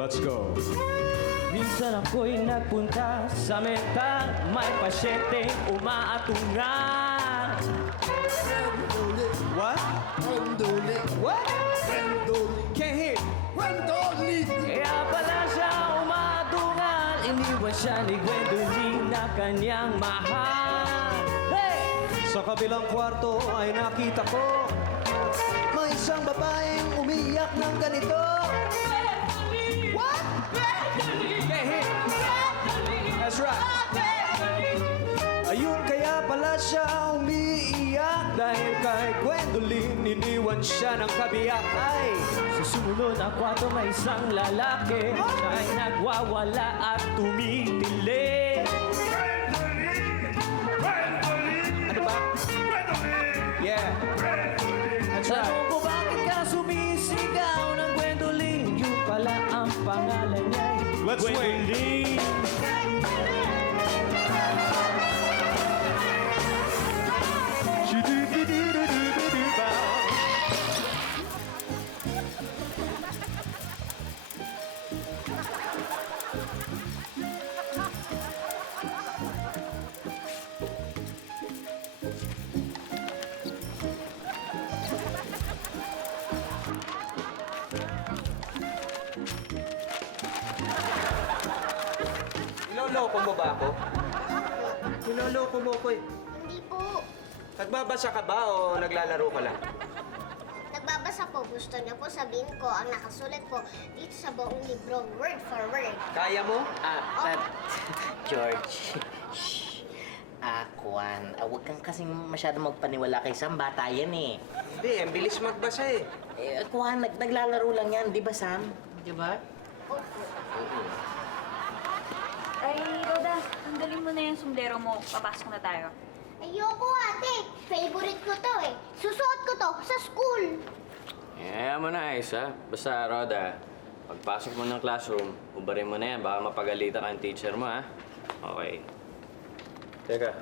Let's go. Minsan ako'y nagpunta sa mental, may pasyenteng umaatungan. What? What? Can't hear. Kaya pala siya umaatungan, iniwan siya ni Gwendolyn na kanyang mahal. Hey! Sa kabilang kwarto ay nakita ko may isang babaeng umiyak ng ganito. What? Can't hear. That's right. Ayun, kaya pala siya umiiyak dahil kay Gwendolyn iniwan siya ng kabiyak. Ay, Sa sumunod na kwarto may isang lalaki, siya ay nagwawala at tumitili. ano ba? Yeah. That's right. Tanong ko bakit ka sumisigaw ng Gwendolyn? Yun pala ang pangalan niya. Let's wait. Gwendolyn. Niloloko mo ba ako? Niloloko mo ko eh. Hindi po. Nagbabasa ka ba o naglalaro ka lang? Nagbabasa po. Gusto niyo po sabihin ko ang nakasulat po dito sa buong libro, word for word. Kaya mo? George. Shh. Kwan. Huwag kang kasing masyado magpaniwala kay Sam. Bata yan eh. Hindi, ang bilis magbasa eh. Kwan, naglalaro lang yan. Di ba, Sam? Di ba? Ay, Roda, tanggalin mo na yung sombrero mo. Papasok na tayo. Ayoko ate. Favorite ko to eh. Susuot ko to sa school. Mo na, Isa. Basta, Roda, pagpasok mo ng classroom, ubarin mo na yan. Baka mapagalitan ka ng teacher mo, ha? Okay. Teka.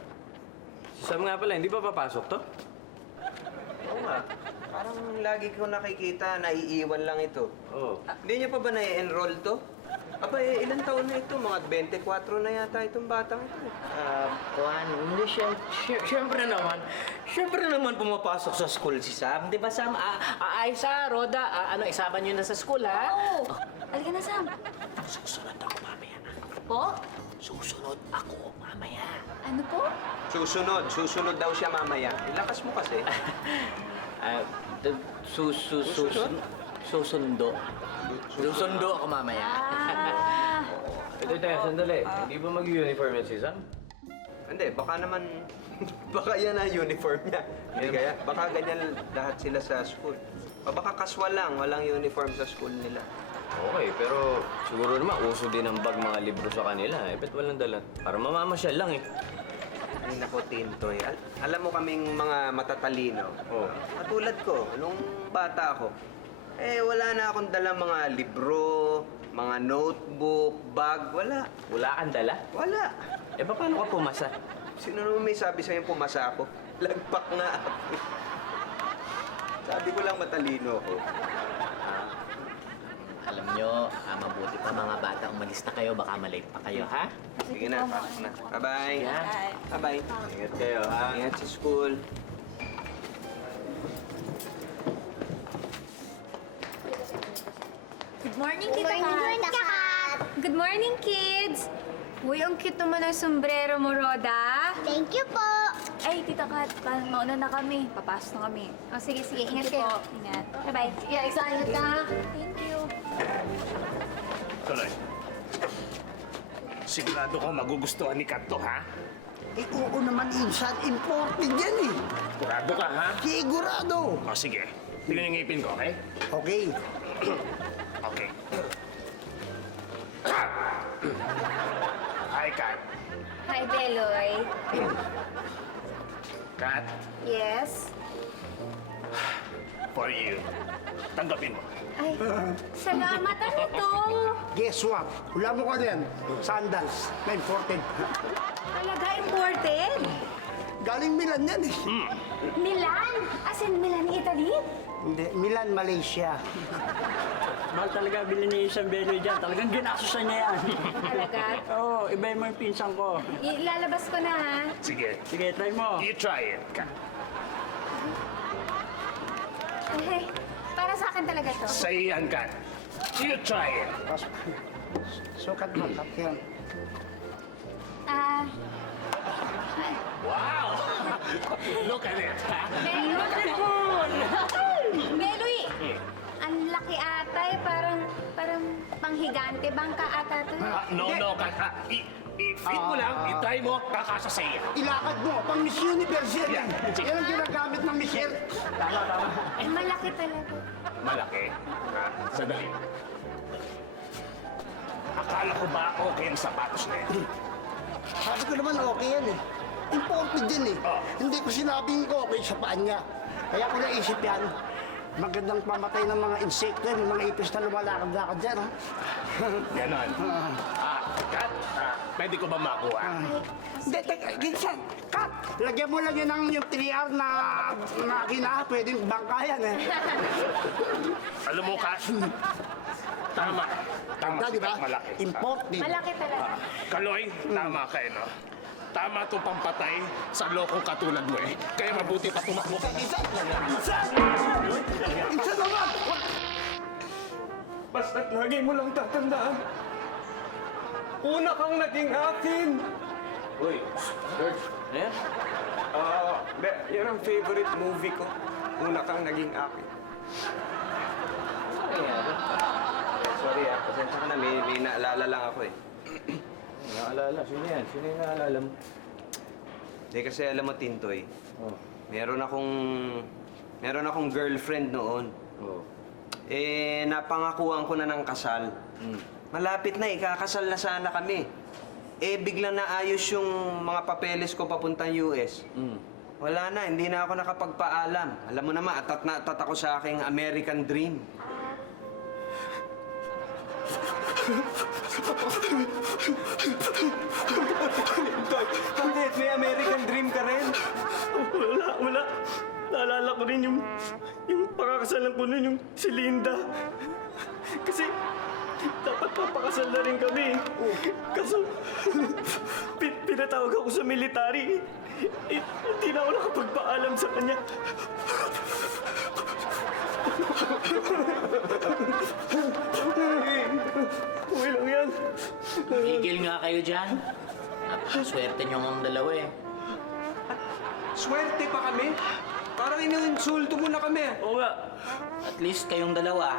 Si Sam nga pala, hindi ba papasok to? Oo nga. Parang lagi ko nakikita, naiiwan lang ito. Oo. Hindi niya pa ba na-enroll to? Aba, ilang taon na ito? Mga 24 na yata itong batang ito. Kwan, hindi siyempre naman. Siyempre naman pumapasok sa school si Sam. Di ba, Sam? Isa, Roda, isaban nyo na sa school, ha? Oo! Halika na, Sam. Susunod ako mamaya. Po? Susunod ako mamaya. Ano po? Susunod daw siya mamaya. Ilakas mo kasi. Susundo. Susundo ako mamaya. Ito, sandali. Hindi ba mag-uniform yan si Sam? Hindi, baka naman, baka yan ang uniform niya. Hindi kaya, baka ganyan lahat sila sa school. O baka casual lang, walang uniform sa school nila. Okay, pero siguro naman uso din ang bag mga libro sa kanila. Ba't walang dala? Para mamamasyal lang eh. Ay nako, Tintoy. Alam mo kaming mga matatalino. Oh. Katulad ko, nung bata ako, wala na akong dala mga libro, mga notebook, bag, wala. Wala kang dala? Wala. Paano ka pumasa? Sino naman may sabi sa'yo pumasa ako? Lagpak nga ako. Sabi ko lang matalino ako. Alam nyo, mabuti pa mga bata, umalis na kayo, baka malate pa kayo, ha? Sige na, pasok na. Bye-bye. Yeah. Bye-bye. Ingat kayo, ha? Ingat sa school. Good morning, Good Tita morning, Kat. Tita Kat. Good morning, kids! Uy, ang cute naman ng sombrero mo, Roda. Thank you po. Ay, Tita Kat, mauna na kami. Papasok na kami. Oh, sige, ingat Thank you kayo. po. Ingat. Bye-bye. Yeah, excited ka ha? Thank you. Tuloy. Sigurado ko magugustuhan ni Kat to, ha? Oo naman, Insan. Important yan eh. Sigurado ka, ha? Sigurado. O, sige. Tingnan yung ngipin ko, okay? Okay. Okay. Hi, Kat. Hi, Beloy. Kat, Yes? for you. Tanggapin mo. Ay, salamat. Ano to? Guess what? Wala mo ka din. Sandals na important. Talaga important? Galing Milan yan eh. Milan? As in Milan, Italy? Hindi, Milan, Malaysia. Mahal talaga bilhin ni isang belo dyan. Talagang ginasusan niya yan. Talaga? Oo, iba mo yung pinsan ko. Ilalabas ko na, ha? Sige. Sige, try mo. You try it, Kat. Eh, para sa akin talaga to. Sa'yo yan, Kat. You try it. Sukat mo, Kat, yan. Ah, Wow! Look at it, ha? Beautiful! Meloy! Ang laki ata eh, parang panghigante. Bangka ata to. No, Kat. I-fit mo lang, i-try mo, kakasa sa'yo. Ilakad mo, pang Miss Universe yan. Yan. Yan ang ginagamit ng Michelle. Malaki talaga. Malaki. Sandali. Akala ko ba okay ang sapatos na yan? Sabi ko naman okay yan eh. Imported din eh. Hindi ko sinabing okay sa paan niya. Kaya ko naisip yan. Magandang pamatay ng mga insekto yan, ng mga ipis na lumalakad-lakad dyan, ha? Ganon. Kat, pwede ko ba makuha? Hindi, teka, ginsan. Kat! Lagyan mo lang yan ng yung 3R na makina, pwedeng bangkayan eh. Alam mo, Kat, tama. Tama Di si ba? Kat, malaki. Imported. Malaki talaga. Kaloy, tama ka eh, no? Tama itong pampatay sa lokong katulad mo eh. Kaya mabuti pa tumakbo ka. Insan! Insan naman! Basta't lagi mo lang tatandaan. Una kang naging akin. Uy, George, ano yan? Yan ang favorite movie ko. Una kang naging akin. Sorry pasensya ka na. May naalala lang ako eh. Naalala, sino yan? Sino yung naalala mo? Hindi kasi alam mo, Tintoy, Oh. meron akong girlfriend noon. Oh. Eh, napangakuan ko na ng kasal. Malapit na, ikakasal na sana kami. Eh, biglang naayos yung mga papeles ko papuntang US. Wala na, hindi na ako nakapagpaalam. Alam mo naman, atat na atat ako sa aking American dream. Bakit? May American dream ka rin? Wala. Naalala ko rin yung pakakasalan ko nun, yung si Linda. Kasi dapat papakasal na rin kami. Kaso pinatawag ako sa military. Hindi na ako nakapagpaalam sa kanya. Okay lang yan. Tigil nga kayo dyan. Napakaswerte niyo ng dalawa eh. Swerte pa kami? Parang iniinsulto mo na kami. Oo nga. At least kayong dalawa,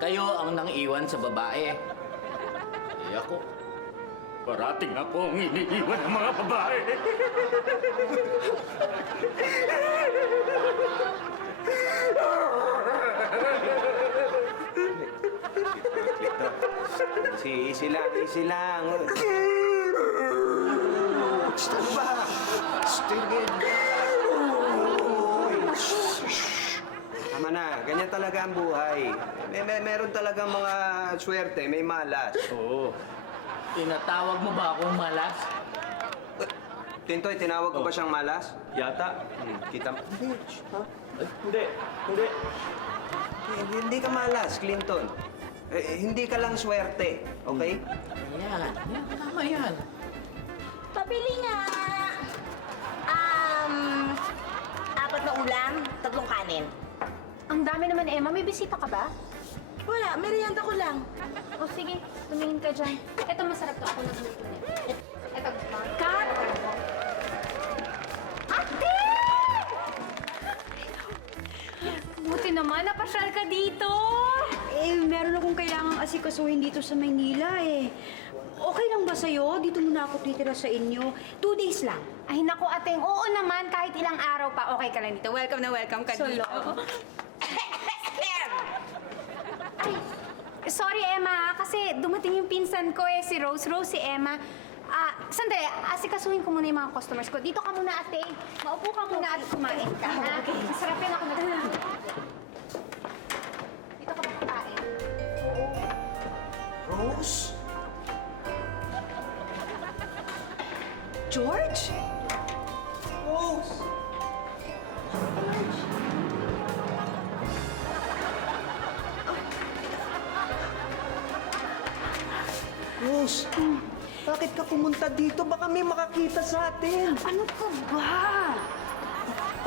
kayo ang nang iwan sa babae. Eh ako, parating ako ang iniiwan ng mga babae. Easy lang. Ano ba? Still good. Tama na, ganyan talaga ang buhay. Meron talagang mga swerte, may malas. Oo. Tinatawag mo ba akong malas? Tintoy, tinawag ko ba siyang malas? Yata. Kita mo? Hindi. Hindi ka malas, Clinton. Hindi ka lang swerte, okay? Yan, tama yan. Pabili nga! 4 na ulam, 3 kanin. Ang dami naman, Emma. May bisita ka ba? Wala, merienda ko lang. O sige, tumingin ka dyan. Ito, masarap to. Ako nagluto nito. Ito, Kat! Ate! Buti naman, napasyal ka dito. Meron akong kailangang asikasuhin dito sa Maynila eh. Okay lang ba sa'yo? Dito muna ako titira sa inyo. 2 days lang. Ay, naku, ating, oo naman, kahit ilang araw pa, okay ka lang dito. Welcome na welcome ka dito. Ay, sorry, Emma, kasi dumating yung pinsan ko eh, si Rose. Rose, si Emma. Sandali, asikasuhin ko muna yung mga customers ko. Dito ka muna, ate. Maupo ka muna at kumain ka, ha? Okay. Masarap yan ako nagluto. Dito ka kakain. Rose? George? Rose, bakit ka pumunta dito? Baka may makakita sa atin. Ano ka ba?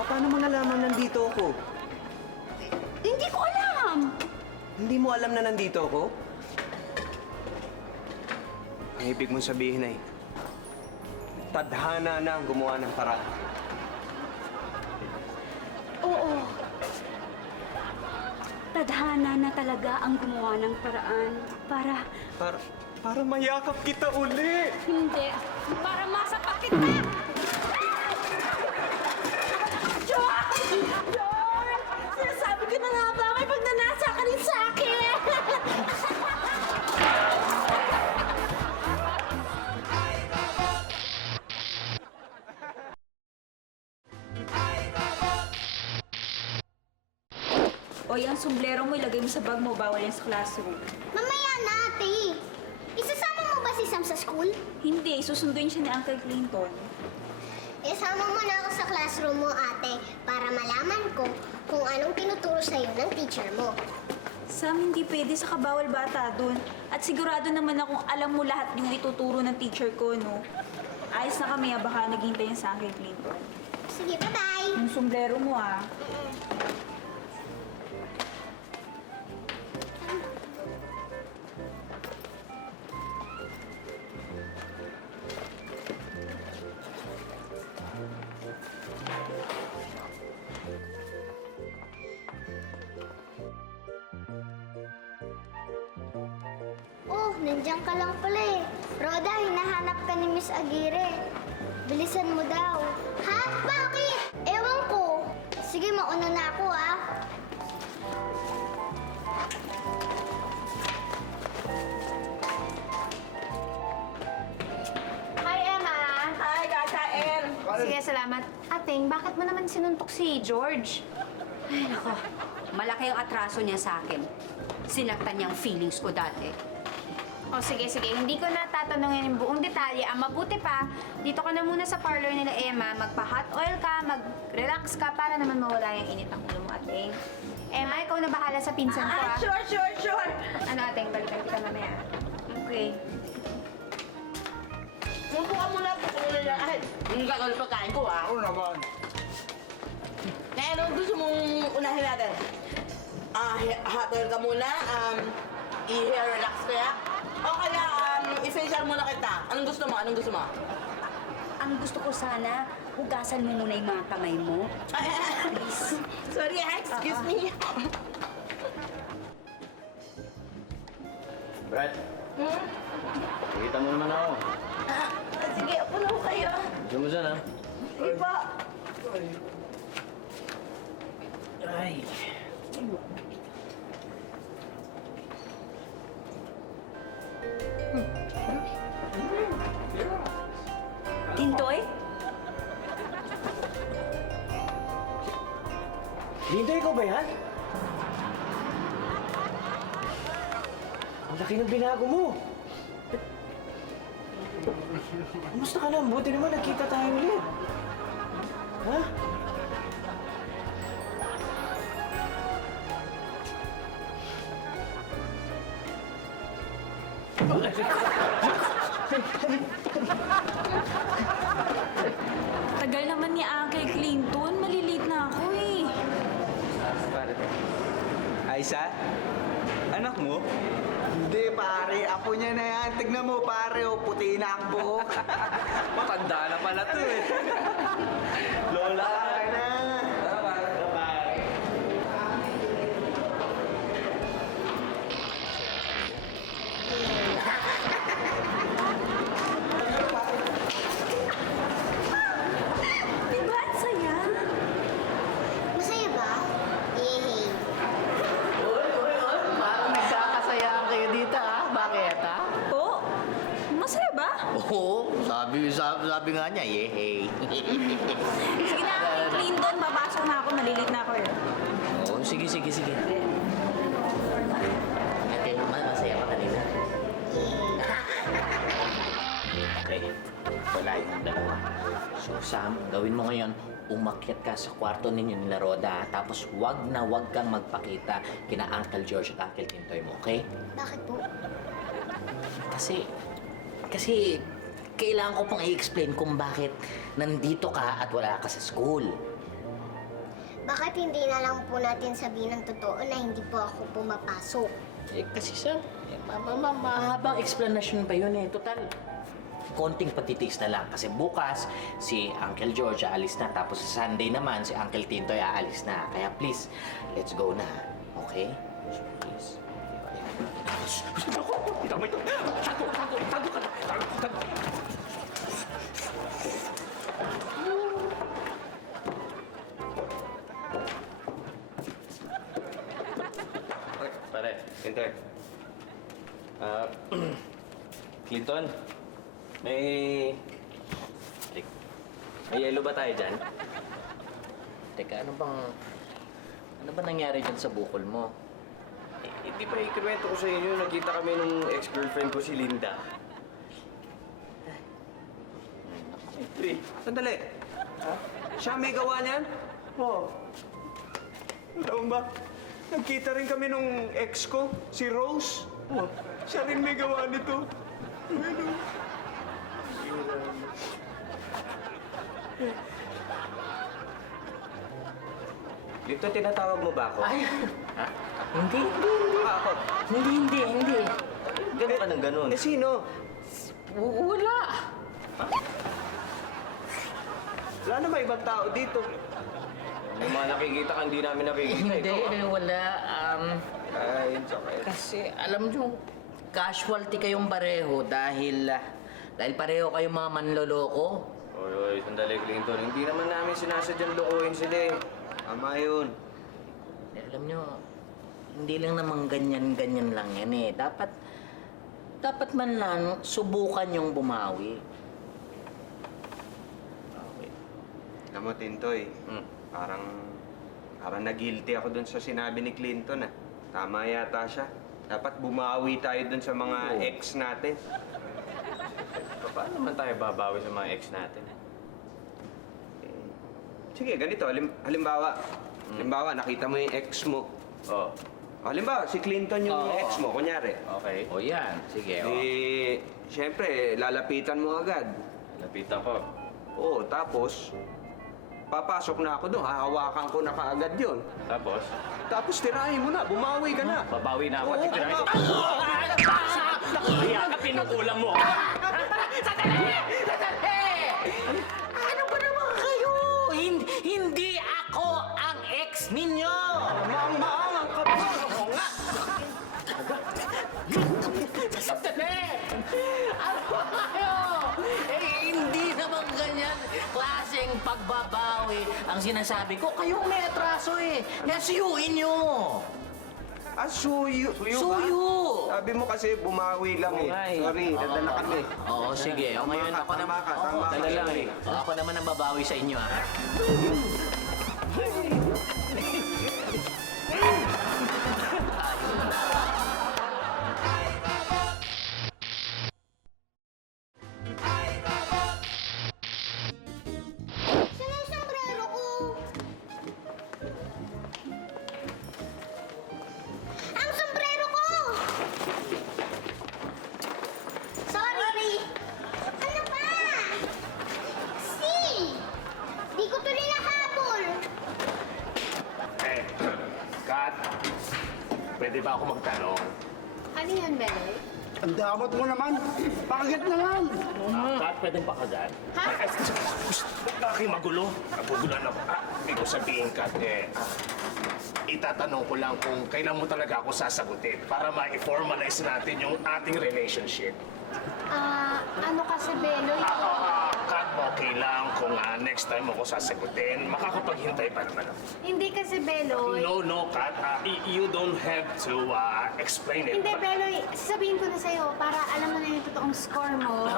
Paano mo nalaman nandito ako? Hindi ko alam. Hindi mo alam na nandito ako? Ang ibig mong sabihin ay, tadhana na ang gumawa ng paraan. Oo. Tadhana na talaga ang gumawa ng paraan Para mayakap kita uli. Hindi. Para masapak kita! George! George! Sinasabi ko na nga ba, may pagnanasa ka rin sa akin! O yung sombrero mo, ilagay mo sa bag mo, bawal yan sa classroom. Mamaya na, ate. Isasama mo ba si Sam sa school? Hindi, susunduin siya ni Uncle Clinton. Isama mo na ako sa classroom mo, ate, para malaman ko kung anong tinuturo sa'yo ng teacher mo. Sam, hindi pwede sa kabawal bata dun. At sigurado naman akong alam mo lahat yung ituturo ng teacher ko, no? Ayos na kami, baka naghihintay yan sa Uncle Clinton. Sige, bye-bye! Yung sombrero mo, ah. Oh, nandiyan ka lang pala eh. Roda, hinahanap ka ni Miss Aguirre. Bilisan mo daw. Ha? Bakit? Ewan ko. Sige, mauna na ako ah. Hi, Emma! Hi, Gata El! Sige, salamat. Ating, bakit mo naman sinuntok si George? Ay, nako. Malaki ang atraso niya sa akin. Sinaktan niya ang feelings ko dati. O sige, hindi ko na tatanungin yung buong detalye. Ang mabuti pa, dito ka na muna sa parlor nila Emma, magpa-hot oil ka, mag-relax ka para naman mawala yung init ng ulo mo, Ating. Emma, ikaw na bahala sa pinsan ko, ah. Sure! Ano, Ating, balikan kita mamaya. Okay. Mupo ka muna, ay, yung gagawin pagkain ko, ah. Oo naman. Kaya ano gusto mong unahin natin? Hot oil ka muna, i-hair relax kaya? O kaya, i-facial muna kita. Anong gusto mo? Ang gusto ko sana, hugasan mo muna yung mga kamay mo. Sorry, excuse me. Brad, nakita mo naman ako. Sige, upo na ko kayo. Diyan mo dyan, ha? Sige po. Ay. Tintoy? Linda, ikaw ba yan? Ang laki ng binago mo. Kumusta ka na? Buti naman nagkita tayo ulit. Ha? Tagal naman ni Uncle Clinton. Malilate na ako eh. Pare. Aisa? Anak mo? Hindi, pare. Ako niya na yan. Tignan mo, pare. O, puti na ang buhok. Matanda na pala to eh. Lola ka na. Diba? Ang saya. Masaya ba? Yehey. Parang nagkakasayaan kayo dito, ha? Bakit, ha? Po? Masaya ba? Oo, sabi nga niya, yehey. Sige na, Uncle Clinton. Babasok na ako. Malilate na ako eh. Oo, sige. Okay, masaya ka kanina. Okay, wala yung dalawa. So, Sam, gawin mo ngayon, umakyat ka sa kwarto ninyo nila Roda, tapos wag kang magpakita kina Uncle George at Uncle Tintoy mo, okay? Bakit po? Kasi kasi kailangan ko pang i-explain kung bakit nandito ka at wala ka sa school. Bakit hindi na lang po natin sabihin ng totoo na hindi po ako pumapasok? Kasi mahabang explanation pa yun eh. Total, konting patitiis na lang. Kasi bukas, si Uncle George aalis na. Tapos sa Sunday naman, si Uncle Tintoy aalis na. Kaya please, let's go na. Okay? Please. Pare, Clinton. Clinton, may yelo ba tayo dyan? Teka, ano ba nangyari dyan sa bukol mo? Hindi pa ikikwento ko sa inyo. Nakita kami nung ex-girlfriend ko, si Linda. Ito eh. Sandali. Siya may gawa niyan? Oo. Alam ba? Nagkita rin kami nung ex ko, si Rose. Oh, siya rin may gawa nito. Dito, tinatawag mo ba ako? Ay! Hindi. Ako? Hindi. Ganun ka ng ganun. Eh, sino? Wala. Wala naman ibang tao dito. May mga nakikita ka, hindi namin nakikita. Hindi, wala. Ay, it's okay. Kasi alam nyo, casualty kayong pareho dahil pareho kayong mga manloloko. Oy, sandali, Clinton. Hindi naman namin sinasadyang lokohin sila eh. Tama yun. Alam nyo, hindi lang naman ganyan lang yan eh. Dapat man lang subukan yung bumawi. Alam mo, Tintoy, parang nag-guilty ako dun sa sinabi ni Clinton ah. Tama yata siya. Dapat bumawi tayo dun sa mga ex natin. Paano naman tayo babawi sa mga ex natin eh? Sige, ganito. Halimbawa, nakita mo yung ex mo. Oo. Halimbawa, si Clinton yung ex mo, kunyari. Okay. O yan, sige. Siyempre, lalapitan mo agad. Lapitan ko. Oo, tapos, papasok na ako doon, hahawakan ko na kaagad yun. Tapos? Tapos tirahin mo na, bumawi ka na. Babawi na ako at Oo, titirahin ko. Kaya ka pinukulang mo. Sandali! Ano ba naman kayo? Hindi ako ang ex ninyo! Maang-maangang ka pa. Oo nga! Sandali! Ano ba kayo? Hindi naman ganyan klaseng pagbabawi ang sinasabi ko. Kayong may atraso eh. Kaya suyuin nyo! Suyo. Suyo! Sabi mo kasi bumawi lang eh. Sorry, nadala kami. Oo, sige. O ngayon ako naman. Tama ka. Sige. O, ako naman ang babawi sa inyo, ha? Saan ang sombrero ko? Ang sombrero ko! Sorry! Ano ba? Di ko tuloy nakahabol. Kat, pwede ba ako magtanong? Ano yun, Beloy? Ang damot mo naman. Pakagat na lang. Kat, pwede ba ka dyan? Ha? Huwag na kayo magulo. Nagugulan ako. Hindi ko sabihin, Kat, itatanong ko lang kung kailan mo talaga ako sasagutin para ma-formalize natin yung ating relationship. Ano kasi, Beloy? Kat, okay lang kung next time ako sasagutin. Makakapaghintay pa naman ako. Hindi kasi, Beloy. No, Kat. You don't have to explain it. Hindi, Beloy. Sasabihin ko na sa'yo para alam mo na yung totoong score mo.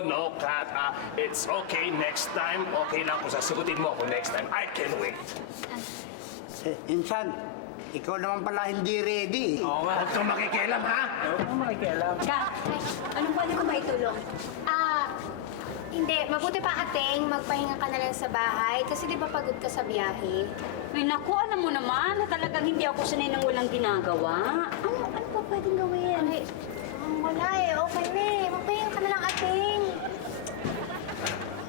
No, Kat. It's okay next time. Okay lang kung sasagutin mo ako next time. I can wait. Insan, ikaw naman pala hindi ready. Huwag kang makikialam, ha? Ka, anong pwede ko ba itulong? Hindi. Mabuti pa, Ateng, magpahinga ka na lang sa bahay. Kasi di ba pagod ka sa biyahe? Ay, naku, alam mo naman na talagang hindi ako sanay ng walang ginagawa. Ano pa pwedeng gawin? Ay, Wala eh. Okay na eh. Magpahinga ka na lang, ating.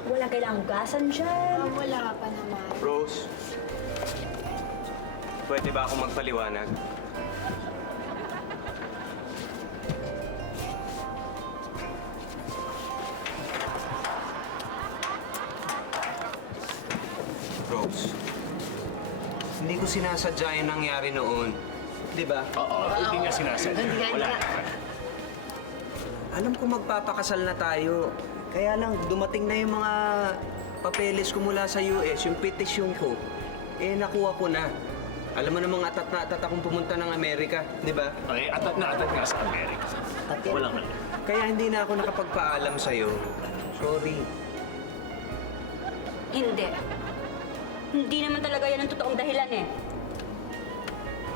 Walang kailangang hugasan dyan. Wala pa naman. Rose, pwede ba ako magpaliwanag? Rose, hindi ko sinasadya yung nangyari noon. Di ba? Oo, hindi niya sinasadya. Wala. Alam ko magpapakasal na tayo. Kaya lang, dumating na yung mga papeles ko mula sa US, yung petisyon ko. Eh, nakuha ko na. Alam mo namang atat na atat akong pumunta ng Amerika, di ba? Ay, atat na atat nga sa Amerika. Walang mali. Kaya hindi na ako nakapagpaalam sa'yo. Sorry. Hindi. Hindi naman talaga yan ang totoong dahilan eh.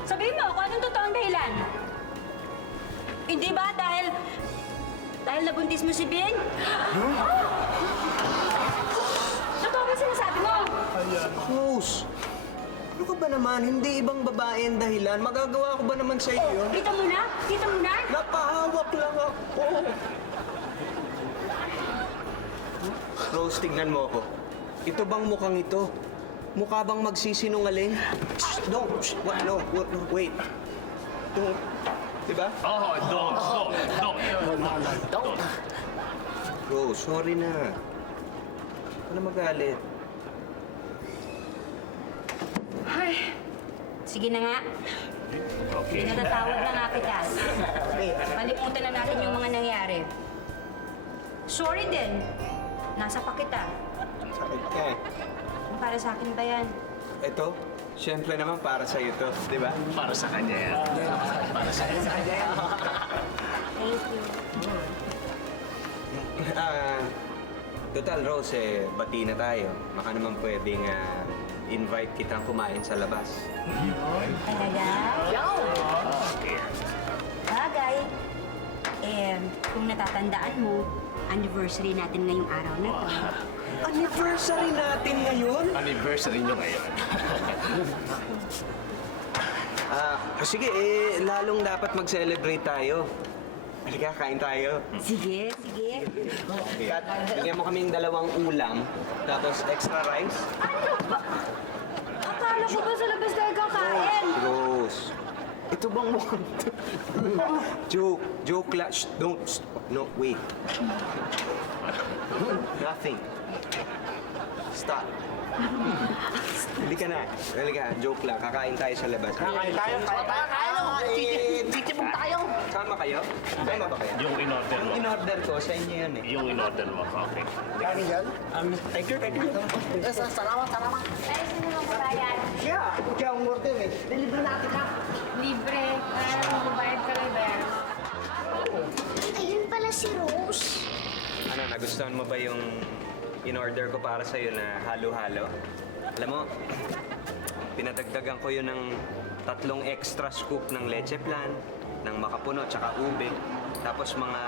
Sabihin mo kung anong totoong dahilan. Hindi ba dahil nabuntis mo si Bing? Totoo ba sinasabi mo? Rose, ano ka ba naman? Hindi ibang babae ang dahilan. Magagawa ko ba naman sa'yo yun? Kita mo na? Kita mo na? Napahawak lang ako. Rose, tingnan mo ako. Ito bang mukhang ito? Mukha bang magsisinungaling? Shh, no, shh, no, wait. Ito, diba? Oo, don't. Rose, sorry na. Huwag na magalit. Ay, sige na nga. Okay. Natatawag na nga kita. Kalimutan na natin yung mga nangyari. Sorry din. Nasa pa kita. Sakit ka eh. Para sa akin ba yan? Ito, syempre naman para sa'yo to, di ba? Para sa kanya yan. Para sa kanya. Thank you. Total, Rose, bati na tayo. Baka naman pwedeng invite kitang kumain sa labas. Talaga? Bagay. Kung natatandaan mo, anniversary natin ngayong araw na to. Anniversary natin ngayon? Anniversary nyo ngayon. Sige, lalong dapat mag-celebrate tayo. Halika, kain tayo. Sige, sige. Kat, bigyan mo kaming 2 ulam, tapos extra rice. Akala ko ba sa labas tayo kakain? Rose, ito bang mukhang... Joke lang. Shh, don't. Shh. No, wait. Nothing. Stop. Halika na. Halika, joke lang. Kakain tayo sa labas. Kakain tayo. Titibog tayo. Sama kayo? Sama ba kayo? Yung in-order mo. Yung in-order ko, sa inyo yan eh. Yung in-order mo. Okay. Kani yan? Thank you. Salamat. Ay, sino naman bayan? Kaya ang order eh. Deliver natin ha. Libre. Magbabayad ka lang, bayan. Ayun pala si Rose. Ano, nagustuhan mo ba yung in-order ko para sa'yo na halo-halo? Alam mo, pinadagdagan ko yun ng 3 extra scoop ng leche flan, ng makapuno, tsaka ube. Tapos mga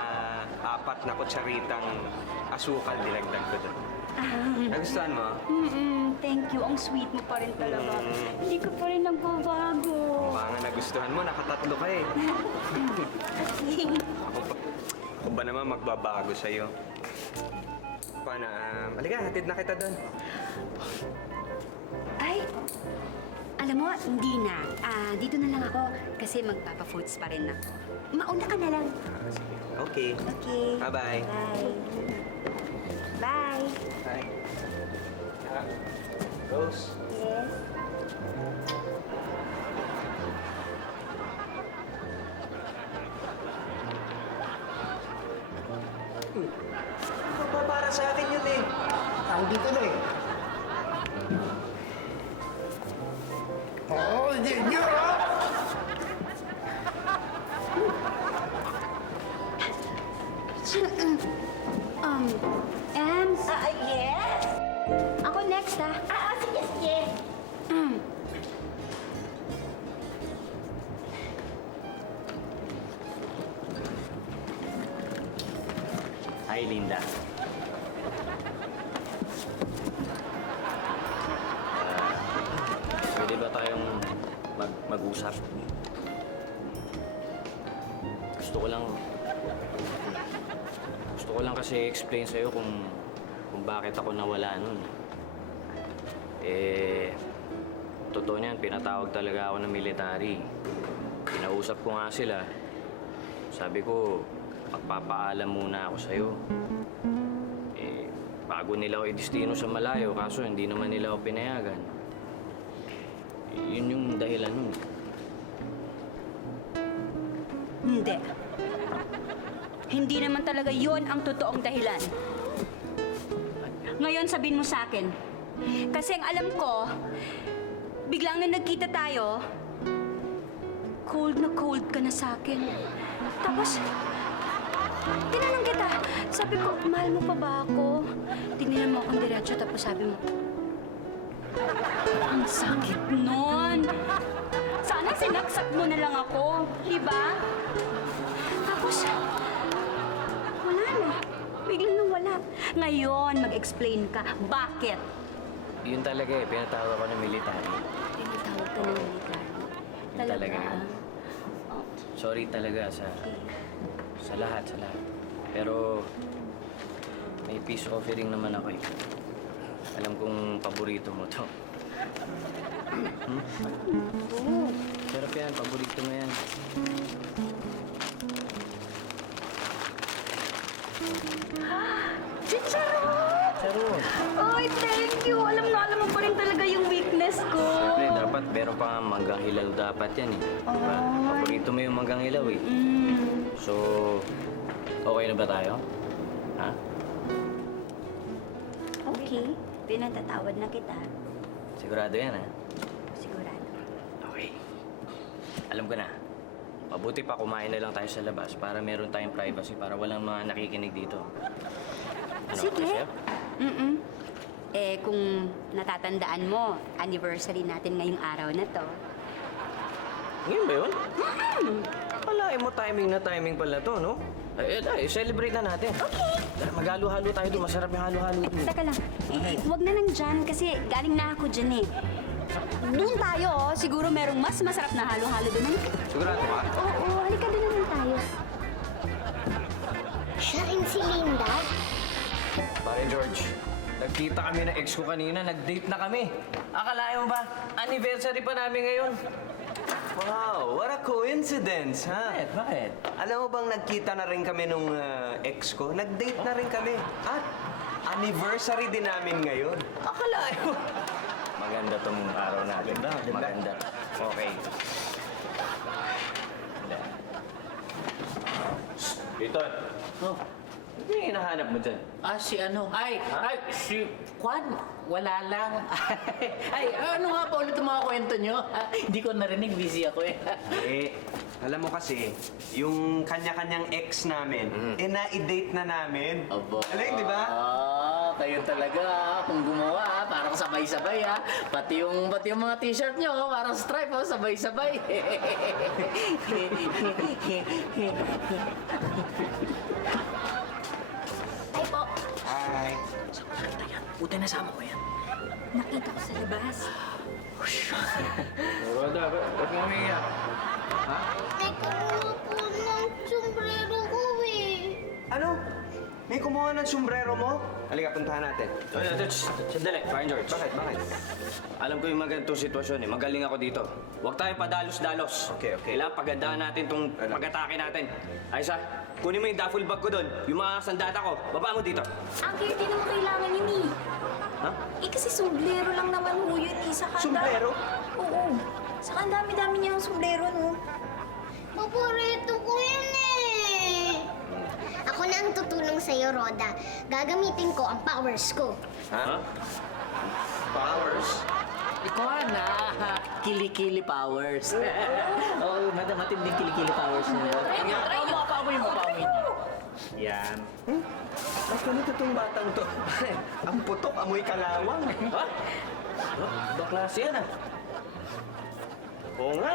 4 na kutsaritang asukal dinagdag ko doon. Nagustuhan mo? Thank you. Ang sweet mo pa rin talaga. Hindi ka pa rin nagbabago. Baka nga nagustuhan mo, nakatatlo ka eh. Ako ba naman magbabago sa'yo? Paano, halika, hatid na kita doon. Ay, alam mo, hindi na. Dito na lang ako kasi magpapa-foods pa rin ako. Mauna ka na lang. Okay. Okay. Bye-bye. Bye. Bye. Bye. Rose. Yes. Ano ba para sa akin yun eh? Dito na eh. Oo, hindi ha? Ems, Yes? ako next ah. Sige, sige. Hi, Linda. Pwede ba tayong mag-usap? Gusto ko lang Gusto ko lang kasi explain sa'yo kung bakit ako nawala nun. Totoo niyan, pinatawag talaga ako ng military. Kinausap ko nga sila. Sabi ko, magpapaalam muna ako sa'yo. Bago nila ako idestino sa malayo, kaso hindi naman nila ako pinayagan. Yun yung dahilan nun. Hindi. Hindi naman talaga yon ang totoong dahilan. Ngayon sabihin mo sa akin. Kasi ang alam ko, biglang na nagkita tayo, cold na cold ka na sa akin. Tapos, tinanong kita. Sabi ko, mahal mo pa ba ako? Tinignan mo akong diretso, tapos sabi mo, ang sakit nun. Sana sinaksak mo na lang ako, di ba? Tapos, wala na. Biglang nawala. Ngayon, mag-explain ka. Bakit? Yun talaga pinatawag ako ng military. Tinatawag ka ng military. Yun talaga yun. Sorry talaga sa lahat. Pero may peace offering naman ako eh. Alam kong paborito mo to. Sarap yan, paborito mo yan. Chicharon! Charon! Ay, thank you! Alam mo pa rin talaga yung weakness ko. Siyempre, dapat meron pa nga manggang hilaw dapat yan eh. Diba? Paborito mo yung manggang hilaw eh. So, okay na ba tayo? Ha? Okay, pinatatawad na kita. Sigurado yan ha? Sigurado. Okay. Alam ko na. Mabuti pa kumain na lang tayo sa labas para meron tayong privacy para walang mga nakikinig dito. Ano, Sige. Chef? Kung natatandaan mo, anniversary natin ngayong araw na to. Ngayon ba yun? Palain mo timing na timing pala to, no? Celebrate na natin. Okay. Tara, maghalo-halo tayo doon. Masarap yung halo-halo doon. Teka lang. Huwag na lang dyan kasi galing na ako dyan eh. Doon tayo, oh. Siguro merong mas masarap na halo-halo doon. Halika. Sigurado ka? Oo, halika doon naman tayo. Siya rin si Linda? Pare George, nagkita kami ng ex ko kanina. Nag-date na kami. Akalain mo ba? Anniversary pa namin ngayon. Wow, what a coincidence, ha? Bakit? Alam mo bang nagkita na rin kami nung ex ko? Nag-date na rin kami. At anniversary din namin ngayon. Akalain mo. Maganda tong araw natin. Maganda. Okay. Dito. Oh, Ano yung hinahanap mo dyan? si ano? Si Juan. Wala lang. Ano nga pa ulit ang mga kwento nyo? Hindi ko narinig, busy ako eh. Alam mo kasi, yung kanya-kanyang ex namin, na-i-date na namin. Aba. Alam, di ba? Kayo talaga, kung gumawa, parang sabay-sabay Pati yung mga t-shirt nyo, parang stripe, sabay-sabay. Ay po. Hi. Buti nasama ko yan. Nakita ko sa labas. Roda, ba't mo umiiyak? Ha? May kumuha po ng sombrero ko eh. Ano? May kumuha ng sombrero mo? Halika, puntahan natin. Sandali, Fine George. Bakit? Alam ko yung mga ganitong sitwasyon eh. Magaling ako dito. Huwag tayo padalos-dalos. Okay. Kailangan pagandaan natin itong pag-atake natin. Ayos kunin mo yung duffel bag ko doon. Yung mga sandata ko. Baba mo dito. Uncle, di naman kailangan yun eh. Ha? Kasi sombrero lang naman ho yun eh. Saka Sombrero? Oo. Saka ang dami-dami niyang sombrero, no? Paborito ko yun eh. Ako na ang tutulong sa'yo, Roda. Gagamitin ko ang powers ko. Ha? Powers? Ikaw na, kilikili powers. Madam, matinding kilikili powers niya. Papamoy mo. Yan. Ba't ganito itong batang to? Ang putok, amoy kalawang. Ha? Baklase yan Oo nga.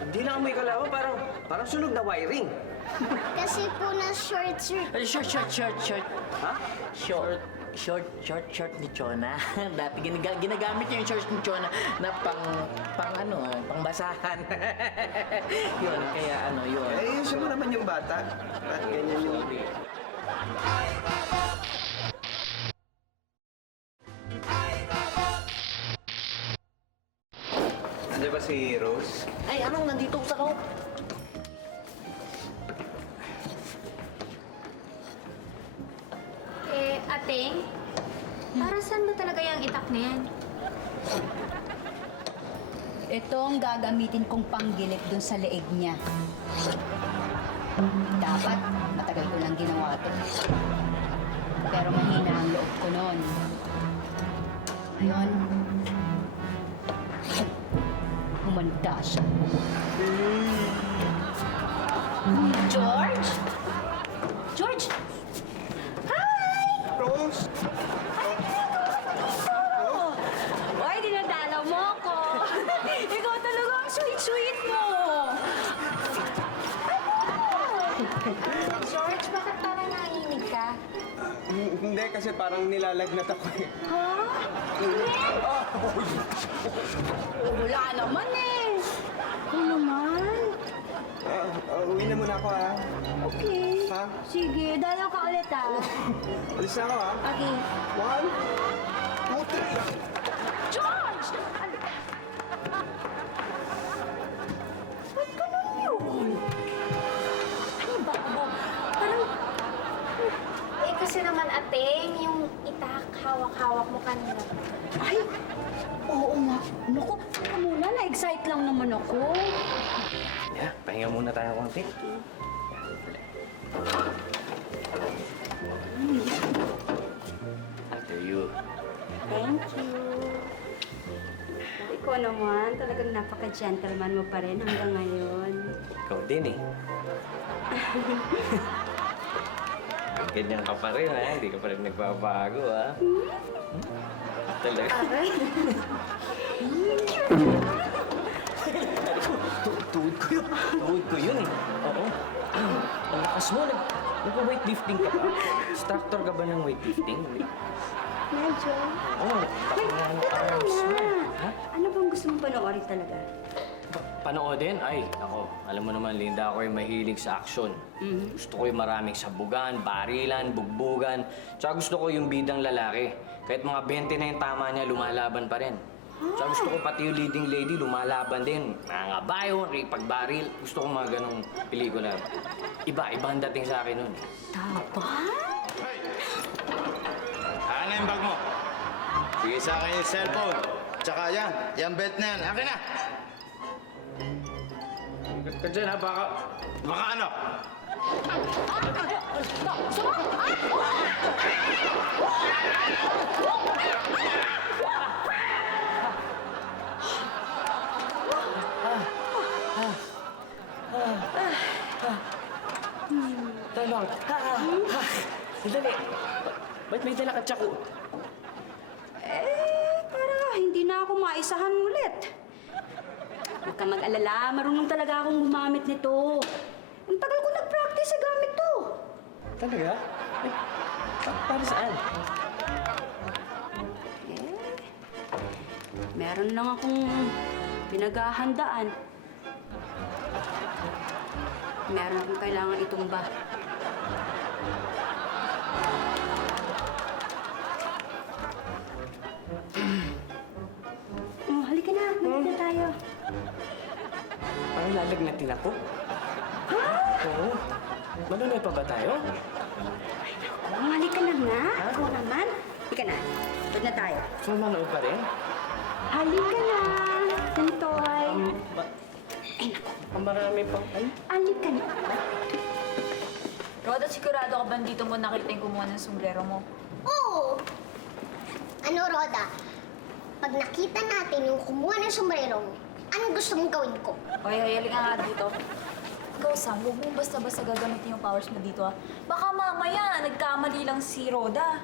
Hindi lang amoy kalawang. Parang sunog na wiring. Kasi po na short. Short. Ha? Short ni Chona. Dati ginagamit niya yung shorts ni Chona na pangbasahan. Yun, kaya yun. Ayusin mo naman yung bata. At ganyan yung... Nandiyan ba si Rose? Ay, anong nandito sa loob? Ating, para saan ba talaga yung itak na yan? Ito ang gagamitin kong panggilip dun sa leeg niya. Dapat matagal ko nang ginawa to. Pero mahina ang loob ko noon. Ngayon, humanda siya. George? George? Rose! Ay, dinadalaw mo ako. Ikaw talaga ang sweet-sweet mo. George, bakit parang nanginig ka? Hindi, kasi parang nilalagnat ako eh. Ha? Wala naman eh. Ano naman? Uwi na muna ako ha. Okay. Ha? Sige, dalaw ka ulit ah. Alis na ako ha. Okay. 1, 2, 3. George! Ba't ganun yun? Ano ba ako? Parang... Eh, kasi naman, ating, yung itak, hawak-hawak mo kanina. Ay, oo nga. Naku, teka muna. Na-excite lang naman ako. Yeah, pahinga muna tayo konti. After you. Thank you. Ikaw naman, talagang napaka-gentleman mo pa rin hanggang ngayon. Ikaw din eh. Ganyan ka pa rin, ha? Hindi ka pa rin nagbabago, ha? Talaga. Tuhod ko yun. Tuhod ko yun, eh. Oo. Ang lakas mo. Nagpa-weightlifting ka pa. Instructor ka ba ng weightlifting? Medyo. Oo. Wait, teka arms mo. muna. Ha? Ano bang gusto mong panoorin talaga? Panoodin? Ay, ako. Alam mo naman, Linda, ako ay mahilig sa action. Gusto ko yung maraming sabugan, barilan, bugbugan. Tsaka gusto ko yung bidang lalaki. Kahit mga 20 na yung tama niya, lumalaban pa rin. Tsaka gusto ko pati yung leading lady, lumalaban din. Nangangabayo, nakipagbaril. Gusto ko mga ganong pelikula. Iba ang dating sa akin nun. Taba? Ano yung bag mo? Bigay sa akin yung cellphone. Tsaka yan, yung belt na yan. Akin na! Ka dyan, ha? Baka ano? Tama. Sandali. Ba't may dala ka tsako? Para hindi na ako maisahan ulit. Huwag ka mag-alala, marunong talaga akong gumamit nito. Ang tagal ko nag-practice sa gamit to. Talaga? Ay, para saan? Meron lang akong pinaghahandaan. Meron akong kailangan itumba. Halika na. Halika na tayo. Parang lalagnatin ako? Ha? Oo. Manunay pa ba tayo? Halika na nga. Ako naman. Halika na. Doon na tayo. Manood pa rin? Halika na. Tintoy. Ang marami pang... Ay, Halika na. Roda, sigurado ka ba dito mo nakita yung kumuha ng sombrero mo? Oo! Ano, Roda? Pag nakita natin yung kumuha ng sombrero mo, anong gusto mong gawin ko? Hoy, halika nga dito. Ikaw, Sam, huwag mong basta-basta gagamitin yung powers mo dito, ha? Baka mamaya, nagkamali lang si Roda.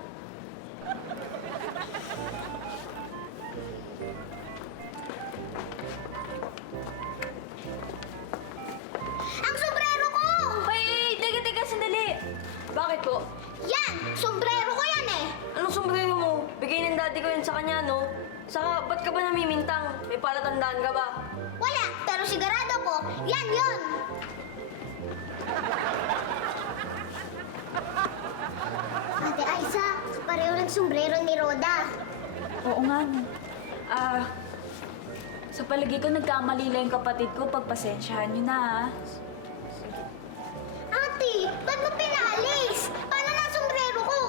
Ang sombrero ko! Hoy, teka, sandali. Bakit po? Yan! Sombrero ko yan eh! Anong sombrero mo? Bigay ng daddy ko yun sa kanya, no? Saka, ba't ka ba namimintang? May palatandaan ka ba? Wala! Pero sigurado ko, yan yun! kapareho ng sombrero ni Roda. Oo nga, no. Sa palagi ko, nagkamali lang yung kapatid ko. Pagpasensyahan nyo na, ha? Ate, ba't mo pinaalis? Paano na ang sombrero ko?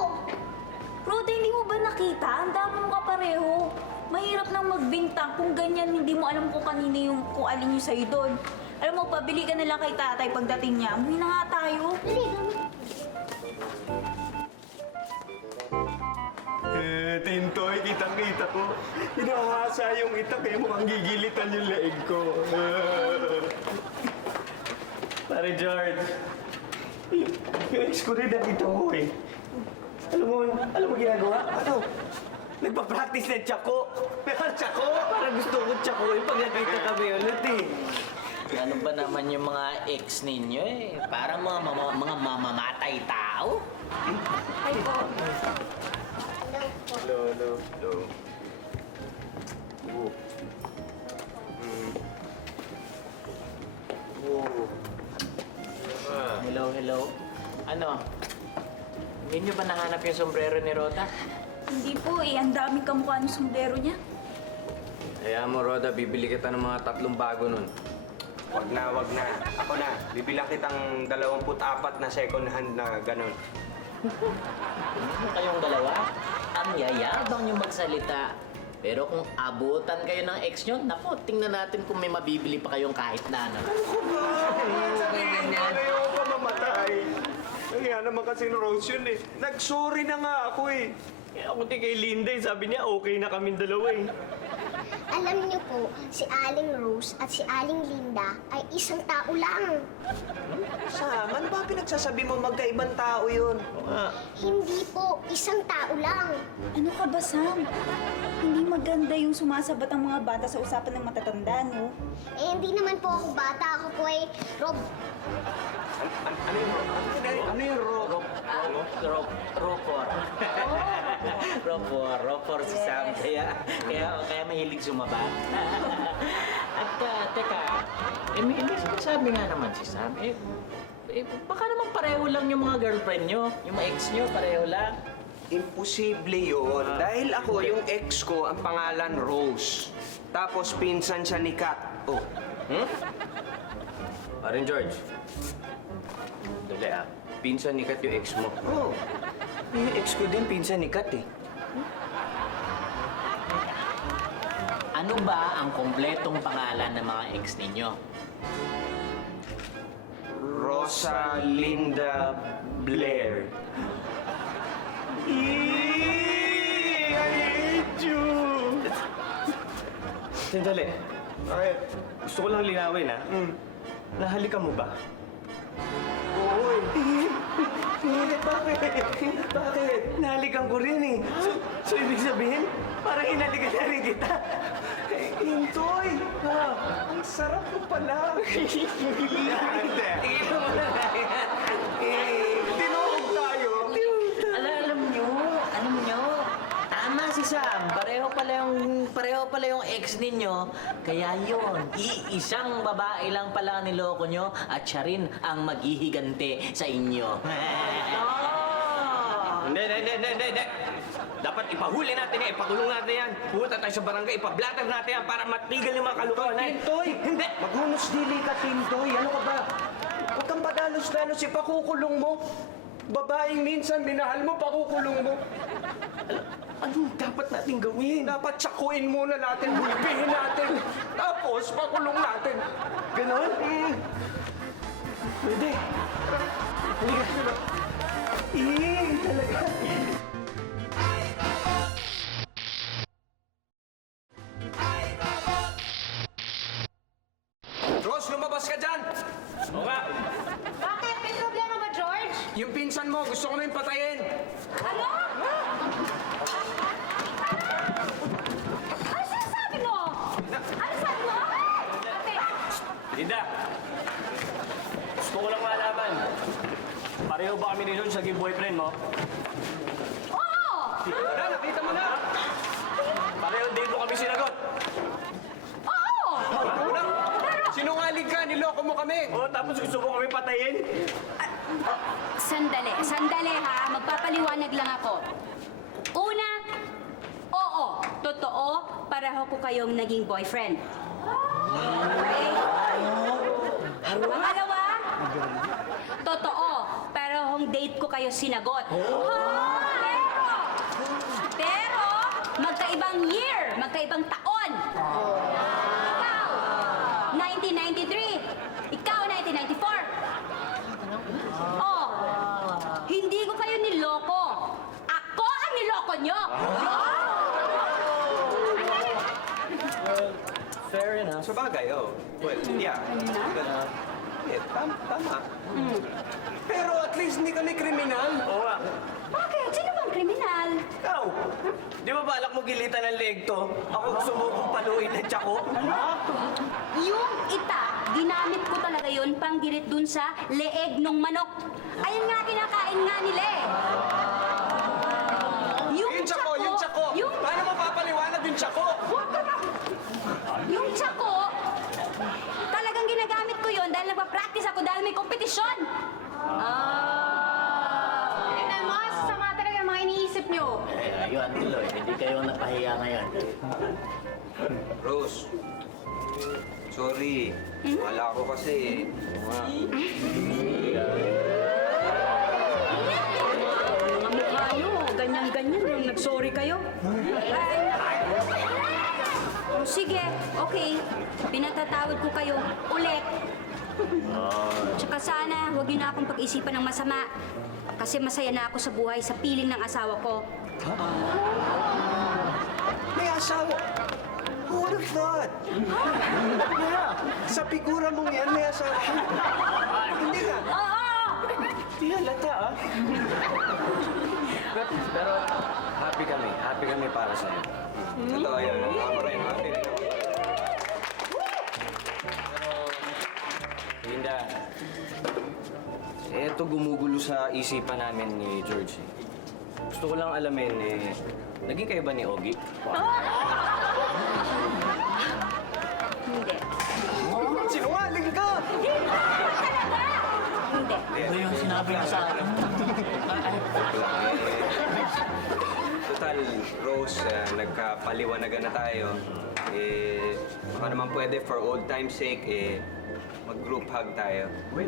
Roda, hindi mo ba nakita? Ang dami mong kapareho. Mahirap nang magbintang kung ganyan, hindi mo alam kung kanino yung, kung alin yung sa'yo doon. Alam mo, pabili ka na lang kay tatay pagdating niya. Umuwi na nga tayo. Dali, gamit. Tintoy, kitang-kita ko. Hinahasa yung itak eh, mukhang gigilitan yung leeg ko. Pare George, yung ex ko rin nakita ko eh. Alam mo ginagawa? Ano? Nagpa-practice ng tsako. Pero tsako? Parang gusto ko tsako eh pag nakita kami ulit eh. Ano ba naman yung mga ex ninyo eh? Parang mga mamamatay tao. Ay po. Hello. Hello. Ano? Hindi nyo ba nahanap yung sombrero ni Rota? Hindi po eh. Ang daming kamukha ng sombrero niya. Kaya mo, Roda, bibili kita ng mga 3 bago nun. Wag na. Ako na. Bibilang kitang 24 na second hand na ganun. Kayong dalawa, ang yayabang nyo magsalita. Pero kung abutan kayo ng ex nyo, naku, tingnan natin kung may mabibili pa kayong kahit na ano. Sabihin mo, ayaw pa mamatay. Kaya naman kasi Rose yun eh. Nag-sorry na nga ako eh. Eh, ako din kay Linda eh, sabi niya okay na kaming dalawa eh. Alam niyo po, si Aling Rose at si Aling Linda ay isang tao lang. Sam, ano ba pinagsasabi mo magkaibang tao yun? Hindi po, isang tao lang. Ano ka ba, Sam? Hindi maganda yung sumasabat ang mga bata sa usapan ng matatanda, no? Eh, hindi naman po ako bata. Ako po ay Rob. Ano yung Ropor si Sam. Kaya mahilig sumabat. At teka, may sabi nga naman si Sam, baka naman pareho lang yung mga girlfriend nyo, yung mga ex nyo, pareho lang. Imposible yun. Dahil ako, yung ex ko, ang pangalan Rose. Tapos pinsan siya ni Kat. Oh. Parin George. Dali ah. Pinsan ni Kat yung ex mo. Oh. Yung ex ko din, pinsan ni Kat eh. Ano ba ang kompletong pangalan ng mga ex ninyo? Rosalinda Blair. I hate you! Sandali. Bakit? Gusto ko lang linawin ha. Nahalikan mo ba? Oo eh. Bakit? Nahalikan ko rin eh. So ibig sabihin, parang inalikan na rin kita. Hintoy! Ang sarap mo pala. Hindi. Tinuhog tayo. Alam nyo, tama si Sam. Pareho pala yung ex ninyo. Kaya yun, iisang babae lang pala ang niloko nyo at siya rin ang maghihigante sa inyo. Hindi. Dapat ipahuli natin yan, ipakulong natin yan. Pumunta tayo sa barangay, ipablatag natin yan para matigil yung mga kalukuhan. Tintoy! Hindi! Maghunos dili ka, Tintoy. Ano ka ba? Huwag kang padalos-dalos, ipakukulong mo. Babaeng minsan, minahal mo, pakukulong mo. Anong dapat natin gawin? Dapat tsakuin muna natin, bulbihin natin. Tapos, pakulong natin. Ganon? Pwede. Halika. Talaga. Rose, lumabas ka dyan! Oo nga. Bakit? May problema ba, George? Yung pinsan mo, gusto ko na yung patayin. Ano? Ano sinasabi mo? Ano sabi mo? Ate! Linda, gusto ko lang malaman. Pareho ba kami ni George naging boyfriend mo? Oo! Nakita mo na! Pareho din mo kami sinagot. Oo! Sinungaling ka, niloko mo kami. Oo, tapos gusto mo kami patayin? Sandali ha. Magpapaliwanag lang ako. Totoo, pareho ko kayong naging boyfriend. Okay? Pangalawa, totoo, parehong date ko kayo sinagot. Pero, magkaibang year, magkaibang taon. Ikaw, 1993. Ikaw, 1994. Oh, hindi ko kayo niloko. Ako ang niloko nyo. Fair enough. Sa bagay, oh. Well, yeah. Tama. Pero at least hindi kami kriminal. Oo nga. Bakit? Sino bang kriminal? Ikaw, di ba balak mo gilitan ng leg to? Ako gusto mo kong paluin ng tsako? Yung ita, ginamit ko talaga yun pang gilit dun sa leeg ng manok. Ayun nga, kinakain nga nila eh. Yung tsako! Paano mo papaliwanag yung tsako? Yung tsako, talagang ginagamit ko yun dahil nagpa-practice ako dahil may kompetisyon. Tingnan mo, sasama talaga ang mga iniisip nyo. Ayun, Tuloy, hindi kayo napahiya ngayon. Rose, sorry. Wala ako kasi. Mga mukha nyo, ganyan-ganyan nung nag-sorry kayo. Sige, okay. Pinatatawad ko kayo ulit. Tsaka sana, huwag niyo na akong pag-isipan ng masama. Kasi masaya na ako sa buhay sa piling ng asawa ko. May asawa. Who would have thought? Sa figura mong yan, may asawa. Hindi ka. Oo! Di halata, ah. Pero happy kami. Happy kami para sa'yo. Totoo yun. Ako rin. Happy rin ako. Linda, eto gumugulo sa isipan namin ni George. Gusto ko lang alamin, naging kayo ba ni Ogie? Hindi. Sinungaling ka! Hindi. Ano yung sinabi mo sa akin? Total, Rose, nagkapaliwanagan na tayo. Baka naman pwede, for old time's sake, mag-group hug tayo. Oo,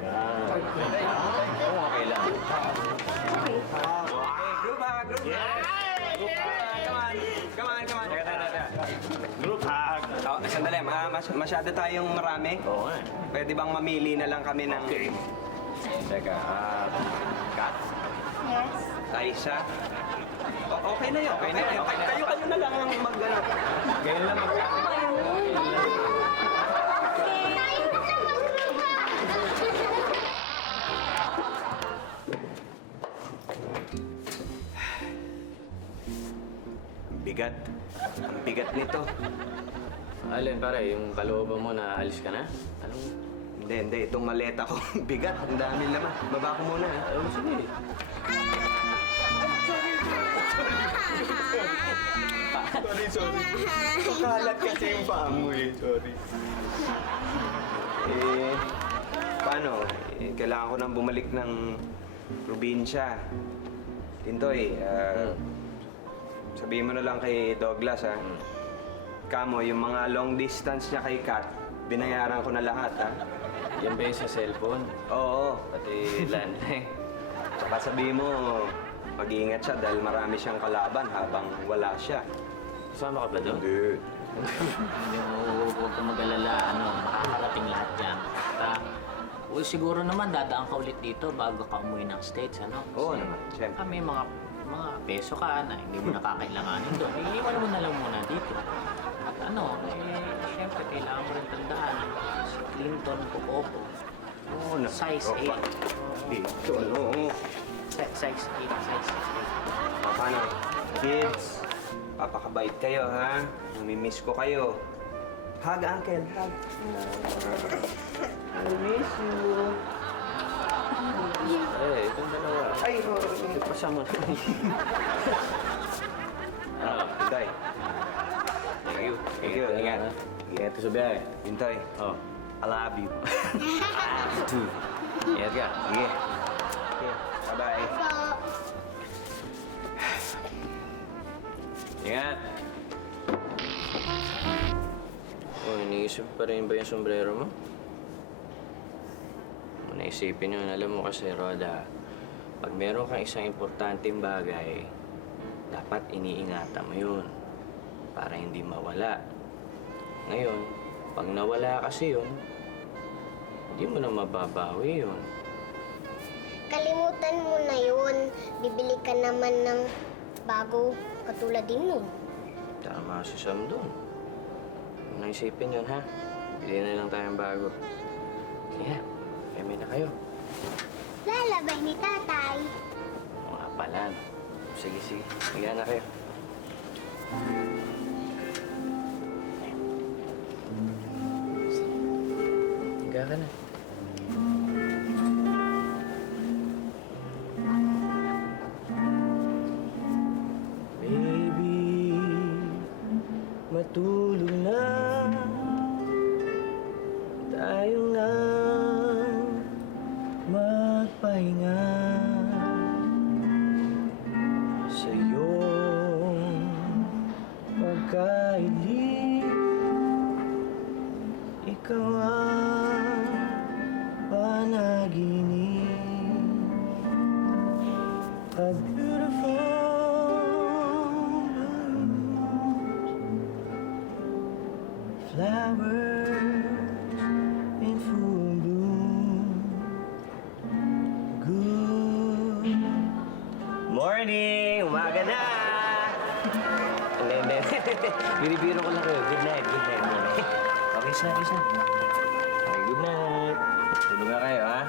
okay lang. Okay, group hug, group hug! Come on. Group hug. Oh, sandali, masyado tayong marami. Oo nga. Pwede bang mamili na lang kami ng... Teka, Kat? Yes. Liza? Okay na yun. Kayo na lang ang mag-ano. Ngayon lang Bigat. Ang bigat nito. Alin, pare, yung kalooban mo na alis ka na? Anong... Hindi. Itong maleta ko. Bigat. Ang dami naman. Baba ko muna. Sige. Sorry. Kalat kasi yung paa mo eh. Sorry. Paano? Kailangan ko nang bumalik ng probinsya. Tintoy, sabihin mo na lang kay Douglas, ha? Kamo, yung mga long distance niya kay Kat, binayaran ko na lahat, ha? Yan ba yung sa cellphone? Oo. Pati landline. Tsaka sabihin mo, mag-iingat siya dahil marami siyang kalaban habang wala siya. Kasama ka ba doon? Hindi. Hindi mo, huwag kang mag-alala, makakarating lahat yan. Siguro naman dadaan ka ulit dito bago ka umuwi ng States, ano? Oo naman, siyempre. Kami mga peso ka na hindi mo nakakailanganin doon. Iiwan mo na lang muna dito. At siyempre kailangan mo rin tandaan. Si Clinton Pocopo. Oo na. Size 8. Dito, ano? Size 8. Paano? Kids, papakabait kayo, ha? Namimiss ko kayo. Hug, Uncle. Hug. I miss you. Itong dalawa. Ay, Pasama na. Hintay. Thank you. Ingat. Ingat ka sa biyahe. Hintay. Oh. I love you. Two. Ingat ka. Sige. Okay. Bye-bye. Ingat. Oh, iniisip pa rin ba yung sombrero mo? Naisipin yun, alam mo kasi, Roda, pag meron kang isang importanteng bagay, dapat iniingatan mo yun para hindi mawala. Ngayon, pag nawala kasi yun, hindi mo na mababawi yun. Kalimutan mo na yun. Bibili ka naman ng bago katulad din nun. Tama si Sam doon. Naisipin yun, ha? Bili na lang tayong bago. Kaya, kami na kayo. Lalabay ni tatay. O nga pala, no? Sige, sige. Higa na kayo. Higa ka na. Baby, matulog na. Tayo na magpahinga sa iyong pagkailip. Ikaw ang panaginip. A beautiful flowers in full bloom. Good morning! Umaga na! Hindi. Binibiro ko lang kayo. Good night. Okay, kiss na. Okay, good night. Tulog na kayo, ha?